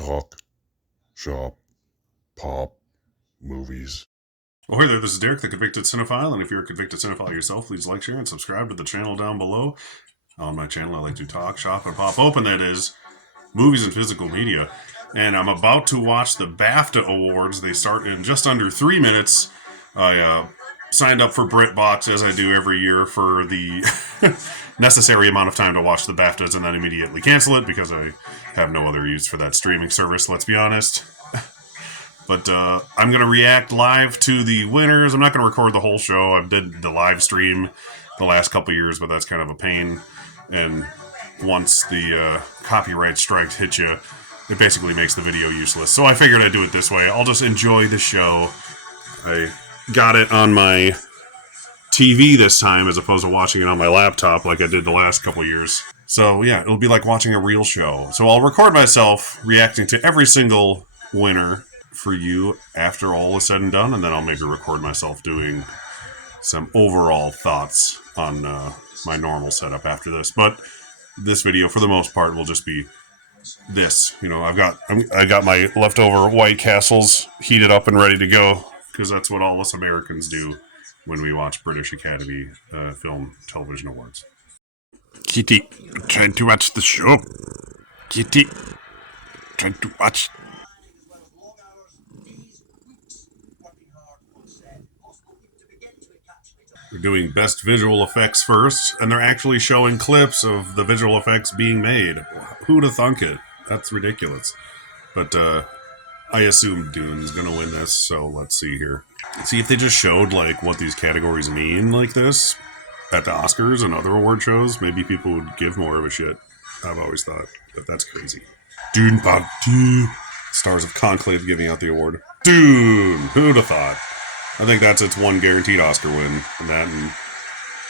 Talk, shop, pop, movies. Well, hey there, this is Derek, the Convicted Cinephile, and if you're a convicted cinephile yourself, please like, share, and subscribe to the channel down below. On my channel, I like to talk, shop, and pop open, that is, movies and physical media. And I'm about to watch the Bafta Awards. They start in just under 3 minutes. I signed up for BritBox, as I do every year, for the necessary amount of time to watch the BAFTAs and then immediately cancel it because I have no other use for that streaming service, let's be honest. But I'm going to react live to the winners. I'm not going to record the whole show. I did the live stream the last couple years, but that's kind of a pain. And once the copyright strikes hit you, it basically makes the video useless. So I figured I'd do it this way. I'll just enjoy the show. I got it on my TV this time as opposed to watching it on my laptop like I did the last couple years. So yeah, it'll be like watching a real show. So I'll record myself reacting to every single winner for you after all is said and done, and then I'll maybe record myself doing some overall thoughts on my normal setup after this. But this video, for the most part, will just be this. You know, I got my leftover White Castles heated up and ready to go, because that's what all us Americans do when we watch British Academy Film Television Awards. Kitty, trying to watch the show. Kitty, trying to watch. We're doing best visual effects first, and they're actually showing clips of the visual effects being made. Who'd have thunk it? That's ridiculous. But I assume Dune's gonna win this, so let's see here. Let's see if they just showed like what these categories mean like this at the Oscars and other award shows. Maybe people would give more of a shit. I've always thought, but that's crazy. Dune Part 2. Stars of Conclave giving out the award. Dune! Who'd have thought? I think that's its one guaranteed Oscar win. And that and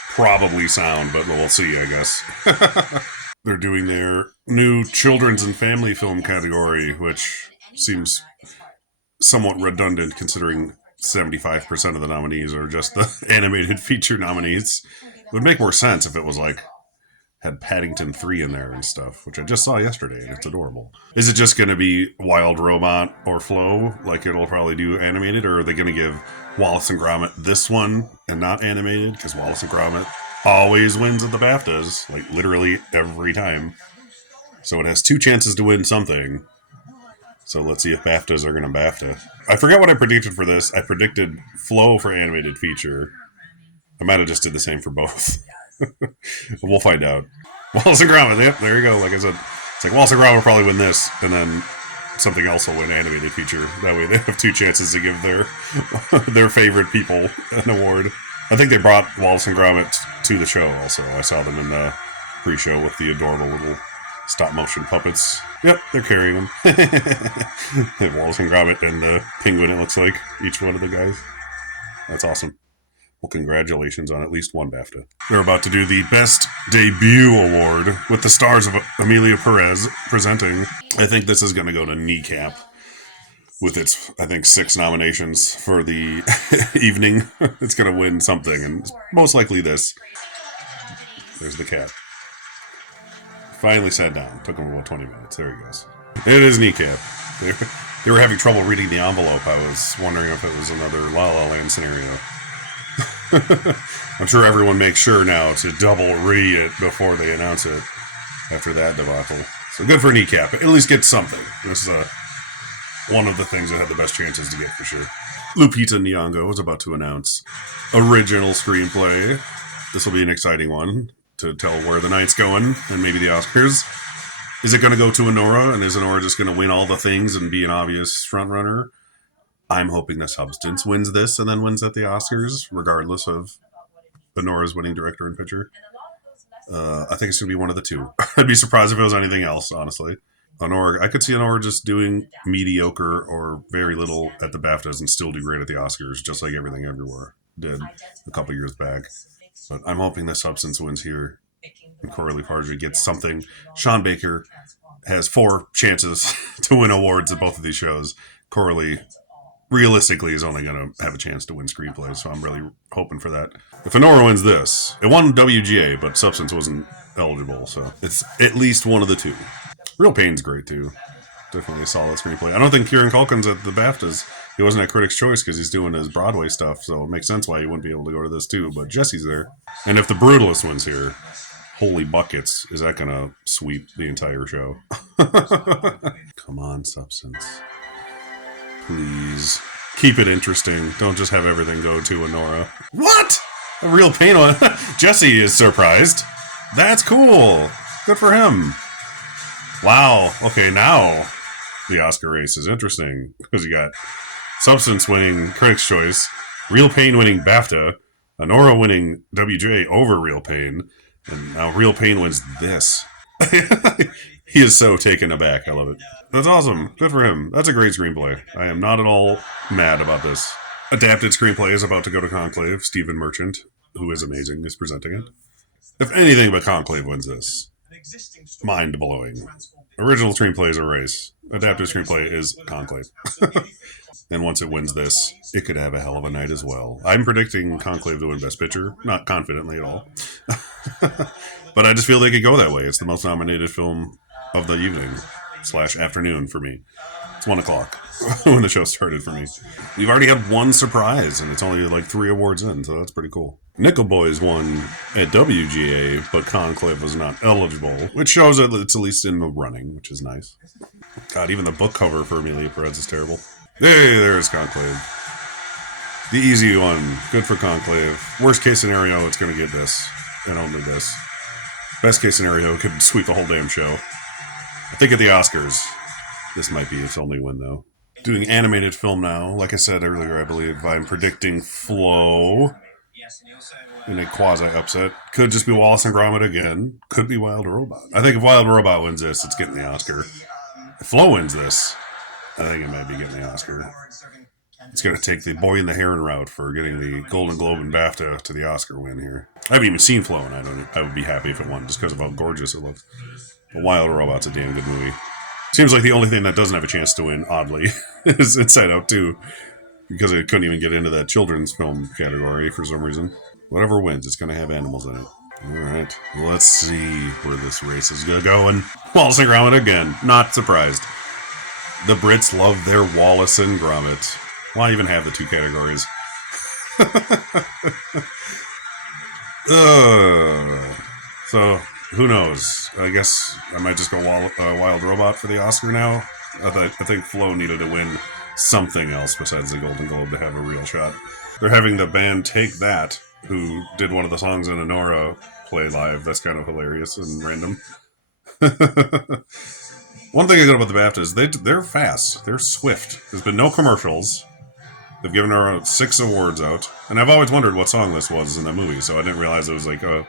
probably sound, but we'll see, I guess. They're doing their new children's and family film category, which seems somewhat redundant considering 75% of the nominees are just the animated feature nominees. It would make more sense if it was like had Paddington 3 in there and stuff, which I just saw yesterday, and it's adorable. Is it just going to be Wild Robot or Flow, like it'll probably do animated, or are they going to give Wallace and Gromit this one and not animated? Because Wallace and Gromit always wins at the BAFTAs, like literally every time. So it has 2 chances to win something. So let's see if BAFTAs are going to BAFTA. I forget what I predicted for this. I predicted Flow for animated feature. I might have just did the same for both. We'll find out. Wallace and Gromit, yep, there you go. Like I said, it's like Wallace and Gromit will probably win this, and then something else will win animated feature. That way they have 2 chances to give their favorite people an award. I think they brought Wallace and Gromit to the show also. I saw them in the pre-show with the adorable little stop-motion puppets. Yep, they're carrying them. Wallace and Gromit and the Penguin, it looks like, each one of the guys. That's awesome. Well, congratulations on at least one BAFTA. They're about to do the Best Debut Award with the stars of Emilia Perez presenting. I think this is going to go to Kneecap with its, I think, 6 nominations for the evening. It's going to win something, and most likely this. There's the cat. Finally sat down. Took him about 20 minutes. There he goes. It is Kneecap. They were having trouble reading the envelope. I was wondering if it was another La La Land scenario. I'm sure everyone makes sure now to double read it before they announce it after that debacle. So good for Kneecap. At least get something. This is one of the things that had the best chances to get for sure. Lupita Nyong'o is about to announce original screenplay. This will be an exciting one to tell where the night's going and maybe the Oscars. Is it going to go to Honora, and is Honora just going to win all the things and be an obvious frontrunner? I'm hoping The Substance wins this and then wins at the Oscars, regardless of Honora's winning director and picture. I think it's going to be one of the 2. I'd be surprised if it was anything else, honestly. Honora, I could see Honora just doing mediocre or very little at the BAFTAs and still do great at the Oscars, just like Everything Everywhere did a couple years back. But I'm hoping The Substance wins here and Coralie Farge gets something. Sean Baker has 4 chances to win awards at both of these shows. Coralie realistically is only going to have a chance to win screenplay, so I'm really hoping for that. If Honora wins this, it won WGA, but Substance wasn't eligible, so it's at least one of the 2. Real Pain's great, too. Definitely a solid screenplay. I don't think Kieran Culkin's at the BAFTAs. He wasn't at Critics' Choice because he's doing his Broadway stuff, so it makes sense why he wouldn't be able to go to this too. But Jesse's there. And if The Brutalist wins here, holy buckets, is that going to sweep the entire show? Come on, Substance. Please. Keep it interesting. Don't just have everything go to Honora. What? A real pain on. Jesse is surprised. That's cool. Good for him. Wow. Okay, now the Oscar race is interesting because you got Substance winning Critics' Choice, Real Pain winning BAFTA, Honora winning WJ over Real Pain, and now Real Pain wins this. He is so taken aback. I love it. That's awesome. Good for him. That's a great screenplay. I am not at all mad about this. Adapted screenplay is about to go to Conclave. Stephen Merchant, who is amazing, is presenting it. If anything but Conclave wins this, mind-blowing. Original screenplay is a race. Adapted screenplay is Conclave. And once it wins this, it could have a hell of a night as well. I'm predicting Conclave to win Best Picture. Not confidently at all. But I just feel they could go that way. It's the most nominated film of the evening / afternoon for me. It's 1 o'clock when the show started for me. We've already had one surprise, and it's only like 3 awards in, so that's pretty cool. Nickel Boys won at WGA, but Conclave was not eligible, which shows that it's at least in the running, which is nice. God, even the book cover for Amelia Perez is terrible. Hey, there's Conclave. The easy one. Good for Conclave. Worst case scenario, it's going to get this, and only this. Best case scenario, it could sweep the whole damn show. I think at the Oscars, this might be its only win, though. Doing animated film now. Like I said earlier, I believe I'm predicting Flow in a quasi-upset. Could just be Wallace and Gromit again. Could be Wild Robot. I think if Wild Robot wins this, it's getting the Oscar. If Flow wins this, I think it might be getting the Oscar. It's going to take the Boy in the Heron route for getting the Golden Globe and BAFTA to the Oscar win here. I haven't even seen Flow, and I would be happy if it won just because of how gorgeous it looks. But Wild Robot's a damn good movie. Seems like the only thing that doesn't have a chance to win, oddly, is Inside Out 2, because it couldn't even get into that children's film category for some reason. Whatever wins, it's going to have animals in it. All right, let's see where this race is going. Wallace and Gromit again. Not surprised. The Brits love their Wallace and Gromit. Why even have the 2 categories? So, who knows? I guess I might just go Wild Robot for the Oscar now. I think Flo needed to win something else besides the Golden Globe to have a real shot. They're having the band Take That, who did one of the songs in Honora, play live. That's kind of hilarious and random. One thing I got about the BAFTAs, they're fast. They're swift. There's been no commercials. They've given her 6 awards out. And I've always wondered what song this was in the movie, so I didn't realize it was like a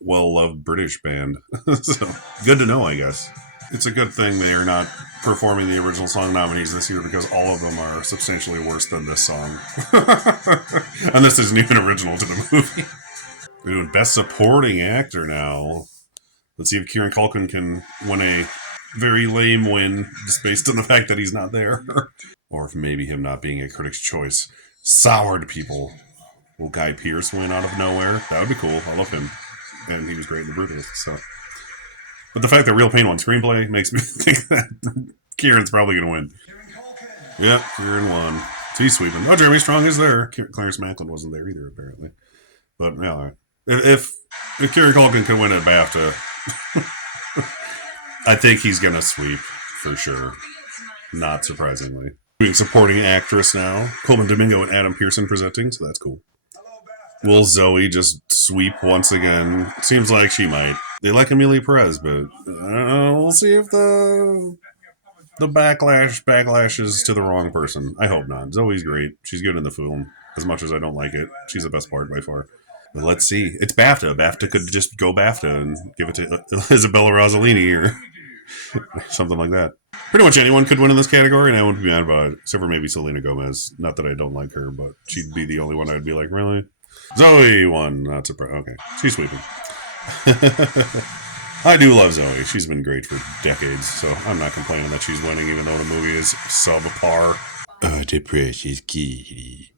well-loved British band. So, good to know, I guess. It's a good thing they are not performing the original song nominees this year because all of them are substantially worse than this song. And this isn't even original to the movie. We're doing Best Supporting Actor now. Let's see if Kieran Culkin can win a very lame win just based on the fact that he's not there. Or if maybe him not being a Critics' Choice soured people. Will Guy Pearce win out of nowhere? That would be cool. I love him. And he was great in The Brutalist, so. But the fact that Real Pain won screenplay makes me think that Kieran's probably going to win. Yep, Kieran won. So he's sweeping. Oh, Jeremy Strong is there. Clarence Macklin wasn't there either, apparently. But, yeah, all right. If Kieran Culkin can win at BAFTA, I think he's going to sweep for sure. Not surprisingly. Doing supporting actress now. Coleman Domingo and Adam Pearson presenting, so that's cool. Will Zoe just sweep once again? Seems like she might. They like Amelia Perez, but we'll see if the backlash is to the wrong person. I hope not. Zoe's great. She's good in the film. As much as I don't like it, she's the best part by far. But let's see. It's BAFTA. BAFTA could just go BAFTA and give it to Isabella Rossellini or something like that. Pretty much anyone could win in this category, and I wouldn't be mad about it, except for maybe Selena Gomez. Not that I don't like her, but she'd be the only one I'd be like, really? Zoe won. Not surprised. Okay, she's sweeping. I do love Zoe. She's been great for decades, so I'm not complaining that she's winning, even though the movie is subpar. Oh, the precious kitty.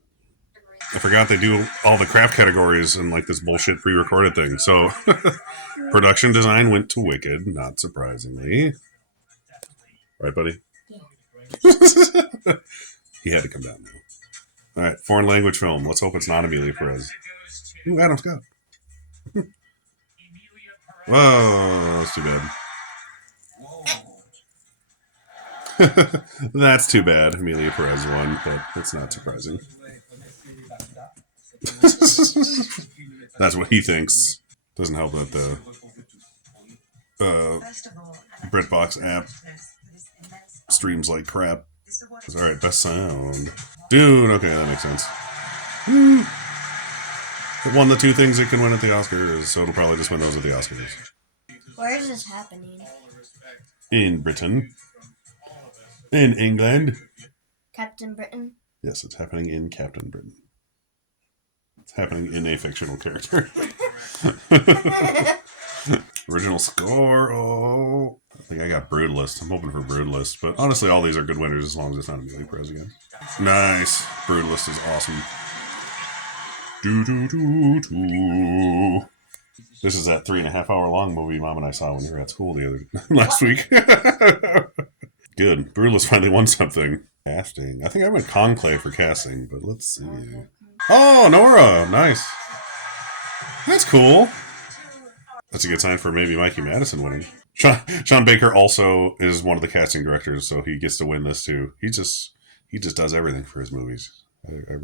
I forgot they do all the craft categories in like this bullshit pre-recorded thing. So, production design went to Wicked, not surprisingly. Right, buddy? He had to come down now. All right, foreign language film. Let's hope it's not Amelia Perez. Ooh, Adam Scott. Whoa, that's too bad. That's too bad. Amelia Perez won, but it's not surprising. That's what he thinks. Doesn't help that the BritBox app streams like crap. All right, best sound. Dude, okay, that makes sense. It won the two things it can win at the Oscars, so it'll probably just win those at the Oscars. Where is this happening? In Britain. In England. Captain Britain? Yes, it's happening in Captain Britain. It's happening in a fictional character. Original score. Oh, I think I got Brutalist. I'm hoping for Brutalist, but honestly, all these are good winners as long as it's not Amelia Perez again. Nice. Brutalist is awesome. This is that 3.5 hour long movie Mom and I saw when we were at school the other last week. Good. Brutalist finally won something. Casting. I think I went Conclave for casting, but let's see. Oh, Nora. Nice. That's cool. That's a good sign for maybe Mikey Madison winning. Sean Baker also is one of the casting directors, so he gets to win this too. He just does everything for his movies. I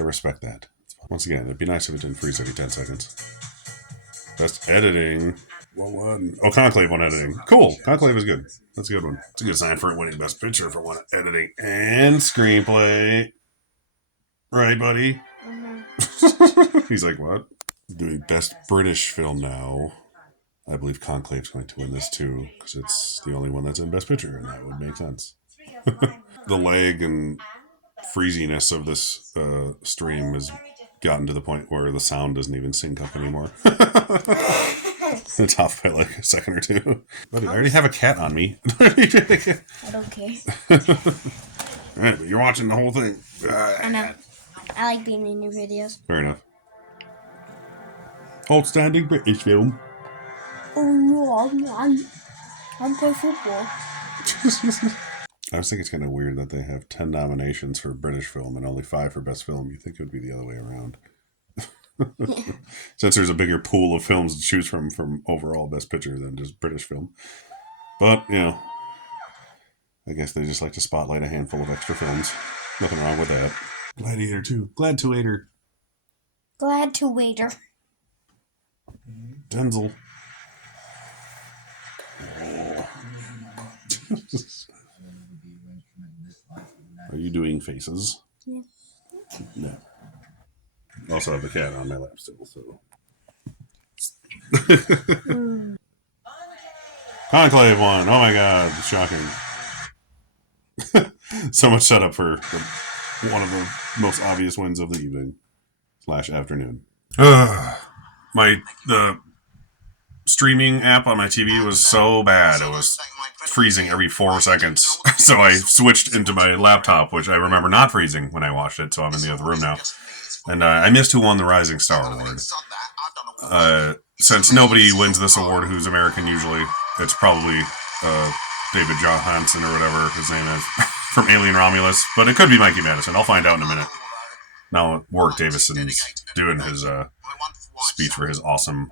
respect that. Once again, it'd be nice if it didn't freeze every 10 seconds. Best editing. What one? Oh, Conclave won editing. Cool. Conclave is good. That's a good one. It's a good sign for it winning Best Picture for one editing and screenplay. Right, buddy? Mm-hmm. He's like, what? Doing Best British Film now. I believe Conclave's going to win this too, because it's the only one that's in Best Picture, and that would make sense. The lag and freeziness of this stream has gotten to the point where the sound doesn't even sync up anymore. It's off by like a second or two. Buddy, I already have a cat on me. I don't care. Alright, but you're watching the whole thing. I know. I like being in your videos. Fair enough. Outstanding British film. Oh, I'm playing football. I was thinking it's kind of weird that they have 10 nominations for British film and only 5 for Best Film. You think it would be the other way around. Since there's a bigger pool of films to choose from overall Best Picture than just British film. But, you know, I guess they just like to spotlight a handful of extra films. Nothing wrong with that. Gladiator 2. Glad to Waiter. Glad to waiter. Denzel. Are you doing faces? Yeah. No. Also have the cat on my lap still, so. Conclave won. Oh my god, shocking. So much setup for one of the most obvious wins of the evening / afternoon. The streaming app on my TV was so bad. It was freezing every 4 seconds. So I switched into my laptop, which I remember not freezing when I watched it, so I'm in the other room now. And I missed who won the Rising Star Award. Since nobody wins this award who's American usually, it's probably David Johansen or whatever his name is from Alien Romulus. But it could be Mikey Madison. I'll find out in a minute. Now Warwick Davison's doing his speech for his awesome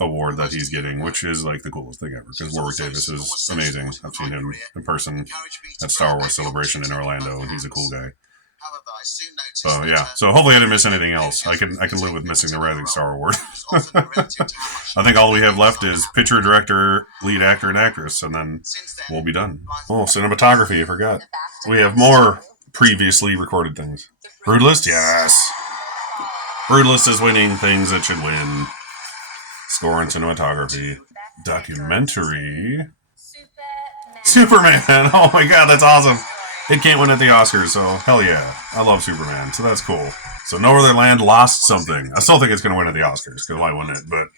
award that he's getting, which is like the coolest thing ever, because Warwick Davis is amazing. I've seen him in person at Star Wars Celebration in Orlando, and he's a cool guy. So yeah, so hopefully I didn't miss anything else. I can live with missing the Rising Star Award. I think all we have left is picture, director, lead actor, and actress, and then we'll be done. Oh, cinematography, I forgot. We have more previously recorded things. Brutalist, yes. Brutalist is winning things it should win. Score and cinematography. Documentary. Superman! Oh my god, that's awesome! It can't win at the Oscars, so hell yeah. I love Superman, so that's cool. So No Other Land lost something. I still think it's going to win at the Oscars, because why wouldn't it? But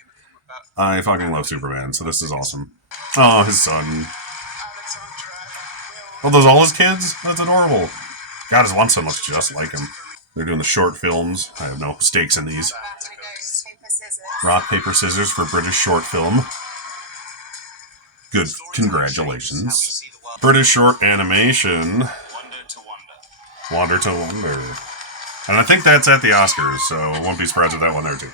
I fucking love Superman, so this is awesome. Oh, his son. Oh, those all his kids? That's adorable. God, his one son looks just like him. They're doing the short films. I have no stakes in these. Rock, paper, scissors for British short film. Good. Congratulations. British short animation, Wander to Wonder. And I think that's at the Oscars, so I won't be surprised if that one there too.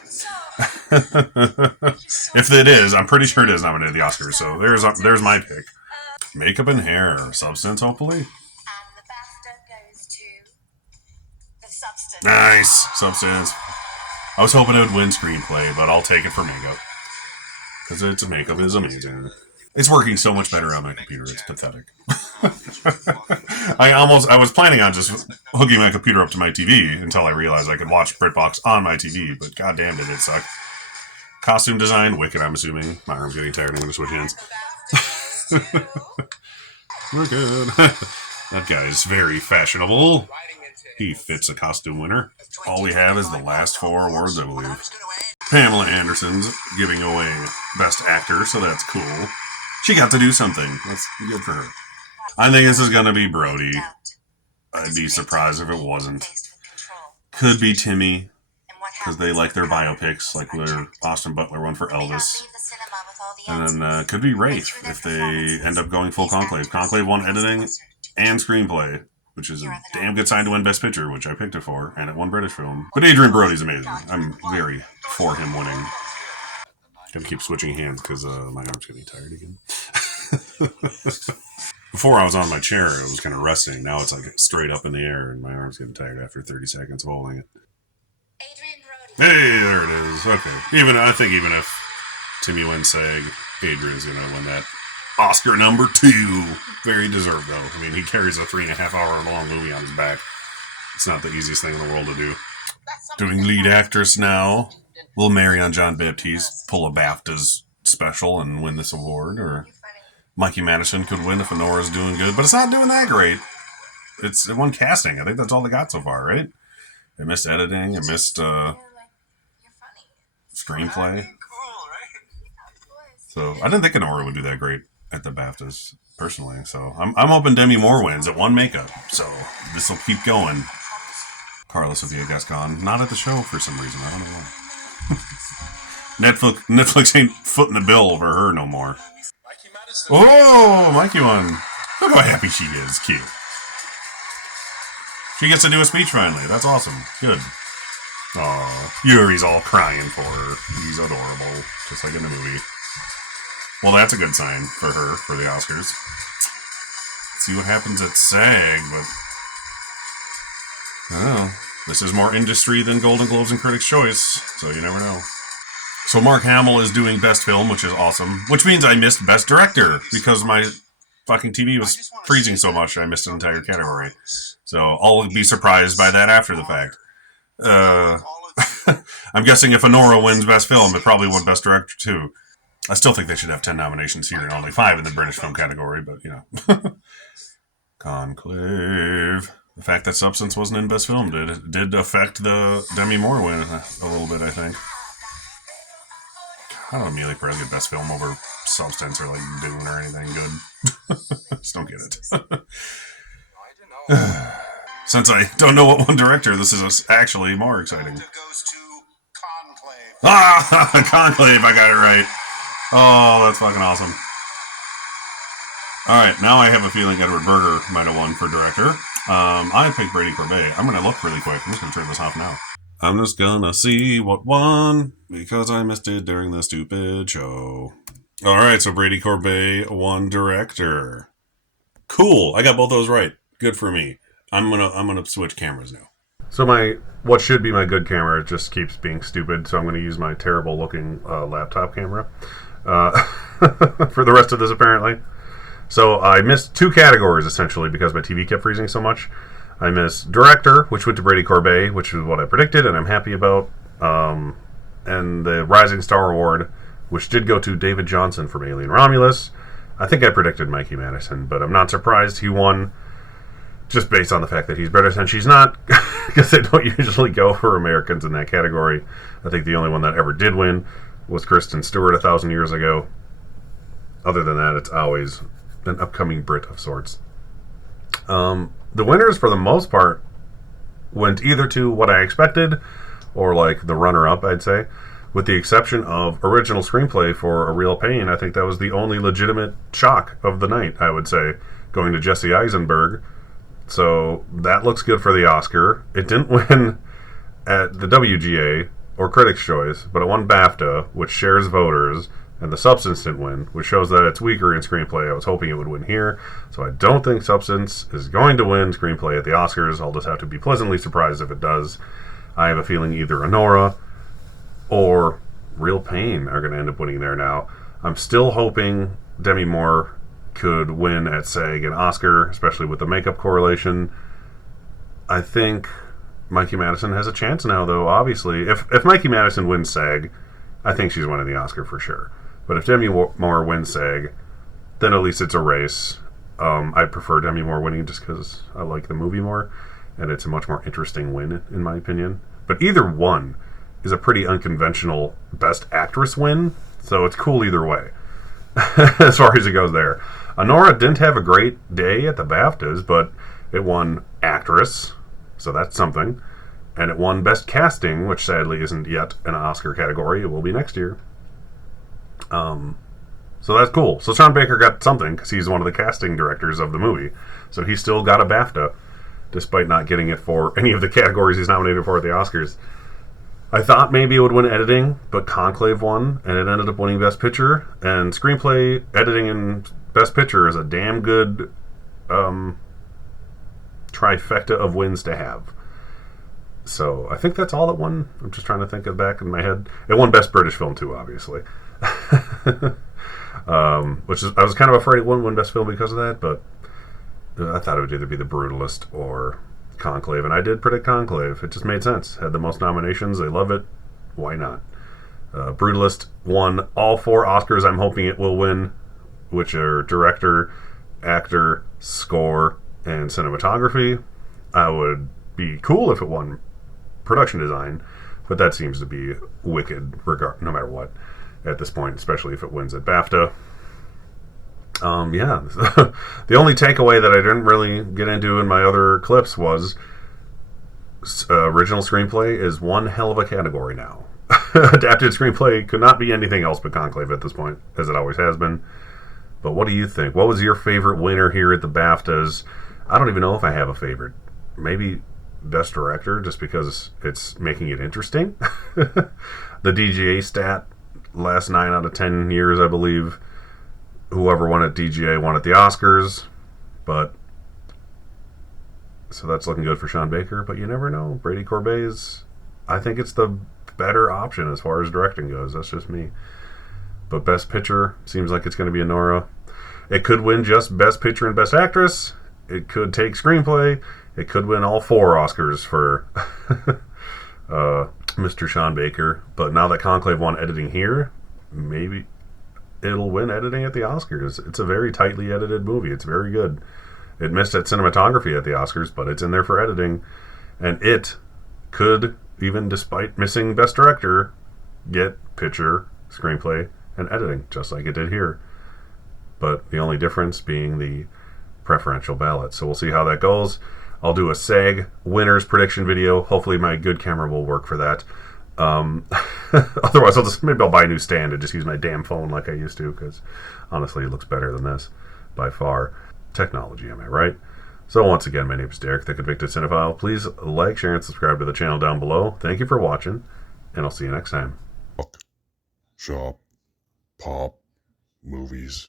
If it is, I'm pretty sure it is nominated at the Oscars, so there's my pick. Makeup and hair, Substance, hopefully. Nice, Substance. I was hoping it would win screenplay, but I'll take it for makeup. Because its makeup is amazing. It's working so much better on my computer, it's pathetic. I was planning on just hooking my computer up to my TV until I realized I could watch BritBox on my TV, but goddamn did it suck. Costume design, wicked, I'm assuming. My arm's getting tired, I'm going to switch hands. We're good. That guy's very fashionable. He fits a costume winner. All we have is the last 4 awards, I believe. Pamela Anderson's giving away Best Actor, so that's cool. She got to do something. That's good for her. I think this is going to be Brody. I'd be surprised if it wasn't. Could be Timmy, because they like their biopics, like their Austin Butler one for Elvis. And then could be Rafe, if they end up going full Conclave. Conclave won editing and screenplay, which is a damn good sign to win Best Picture, which I picked it for, and it won British Film. But Adrian Brody's amazing. I'm very for him winning. Gonna keep switching hands because my arm's getting tired again. Before I was on my chair, I was kind of resting. Now it's like straight up in the air, and my arm's getting tired after 30 seconds of holding it. Hey, there it is. Okay. I think even if Timmy wins SAG, Adrian's gonna win that Oscar number 2. Very deserved, though. I mean, he carries a 3.5-hour long movie on his back. It's not the easiest thing in the world to do. Doing lead actress now. Will Marion John Baptiste pull a BAFTA's special and win this award? Or Mikey Madison could win if Honora's doing good, but it's not doing that great. It won casting. I think that's all they got so far, right? They missed editing. It missed screenplay. So I didn't think Honora would do that great at the BAFTAs, personally. So I'm hoping Demi Moore wins. It won makeup, so this will keep going. Carla Sofia Gascon, not at the show for some reason. I don't know why. Netflix ain't footing the bill for her no more. Oh, Mikey won. Look how happy she is. Cute. She gets to do a speech finally. That's awesome. Good. Aw, Yuri's all crying for her. He's adorable, just like in the movie. Well, that's a good sign for her for the Oscars. See what happens at SAG, but I don't know. This is more industry than Golden Globes and Critics' Choice, so you never know. So Mark Hamill is doing Best Film, which is awesome. Which means I missed Best Director, because my fucking TV was freezing so much I missed an entire category. So I'll be surprised by that after the fact. I'm guessing if Honora wins Best Film, it probably won Best Director too. I still think they should have 10 nominations here and only 5 in the British film category, but you know. Conclave. The fact that Substance wasn't in Best Film did affect the Demi Moore win a little bit, I think. I don't know, Amelia Perez get Best Film over Substance or like Dune or anything good. Just don't get it. Since I don't know what one director, this is actually more exciting. Ah, Conclave, I got it right. Oh, that's fucking awesome. Alright, now I have a feeling Edward Berger might have won for director. I picked Brady Corbet. I'm going to look really quick. I'm just going to turn this off now. I'm just going to see what won, because I missed it during the stupid show. Alright, so Brady Corbet won director. Cool, I got both those right. Good for me. I'm gonna switch cameras now. So what should be my good camera just keeps being stupid, so I'm going to use my terrible looking laptop camera for the rest of this, apparently. So I missed 2 categories, essentially, because my TV kept freezing so much. I missed Director, which went to Brady Corbet, which is what I predicted, and I'm happy about. And the Rising Star Award, which did go to David Johnson from Alien Romulus. I think I predicted Mikey Madison, but I'm not surprised he won, just based on the fact that he's British and she's not, because they don't usually go for Americans in that category. I think the only one that ever did win was Kristen Stewart 1,000 years ago. Other than that, it's always an upcoming Brit of sorts. The winners, for the most part, went either to what I expected or like the runner-up, I'd say, with the exception of original screenplay for A Real Pain. I think that was the only legitimate shock of the night, I would say, going to Jesse Eisenberg. So that looks good for the Oscar. It didn't win at the WGA or Critics' Choice, but it won BAFTA, which shares voters, and The Substance didn't win, which shows that it's weaker in screenplay. I was hoping it would win here, so I don't think Substance is going to win screenplay at the Oscars. I'll just have to be pleasantly surprised if it does. I have a feeling either Anora or Real Pain are going to end up winning there now. I'm still hoping Demi Moore could win at SAG and Oscar, especially with the makeup correlation. I think Mikey Madison has a chance now, though, obviously. If Mikey Madison wins SAG, I think she's winning the Oscar for sure. But if Demi Moore wins SAG, then at least it's a race. I prefer Demi Moore winning just because I like the movie more, and it's a much more interesting win, in my opinion. But either one is a pretty unconventional Best Actress win, so it's cool either way, as far as it goes there. Anora didn't have a great day at the BAFTAs, but it won Actress, so that's something. And it won Best Casting, which sadly isn't yet an Oscar category. It will be next year. So that's cool. So Sean Baker got something, because he's one of the casting directors of the movie. So he still got a BAFTA, despite not getting it for any of the categories he's nominated for at the Oscars. I thought maybe it would win editing, but Conclave won, and it ended up winning Best Picture. And screenplay, editing, and Best Picture is a damn good trifecta of wins to have. So I think that's all it won. I'm just trying to think of back in my head. It won Best British Film too, obviously. Which is, I was kind of afraid it wouldn't win Best Film because of that, but I thought it would either be The Brutalist or Conclave, and I did predict Conclave. It just made sense. Had the most nominations. They love it. Why not? Brutalist won all 4 Oscars I'm hoping it will win, which are director, actor, score, and cinematography. I would be cool if it won production design, but that seems to be wicked no matter what at this point, especially if it wins at BAFTA. Yeah, the only takeaway that I didn't really get into in my other clips was original screenplay is one hell of a category now. Adapted screenplay could not be anything else but Conclave at this point, as it always has been. But what do you think? What was your favorite winner here at the BAFTAs? I don't even know if I have a favorite. Maybe Best Director, just because it's making it interesting. The DGA stat, last 9 out of 10 years, I believe, whoever won at DGA won at the Oscars. But so that's looking good for Sean Baker, but you never know. Brady Corbet's, I think it's the better option as far as directing goes. That's just me. But Best Picture seems like it's going to be Anora. It could win just Best Picture and Best Actress. It could take Screenplay. It could win all 4 Oscars for Mr. Sean Baker. But now that Conclave won editing here, maybe it'll win editing at the Oscars. It's a very tightly edited movie. It's very good. It missed at cinematography at the Oscars, but it's in there for editing. And it could, even despite missing Best Director, get picture, screenplay, and editing, just like it did here. But the only difference being the preferential ballot. So we'll see how that goes. I'll do a SAG winners prediction video. Hopefully my good camera will work for that. Otherwise, maybe I'll buy a new stand and just use my damn phone like I used to, because honestly, it looks better than this by far. Technology, am I right? So once again, my name is Derek, the Convicted Cinephile. Please like, share, and subscribe to the channel down below. Thank you for watching, and I'll see you next time. Shop, pop, movies.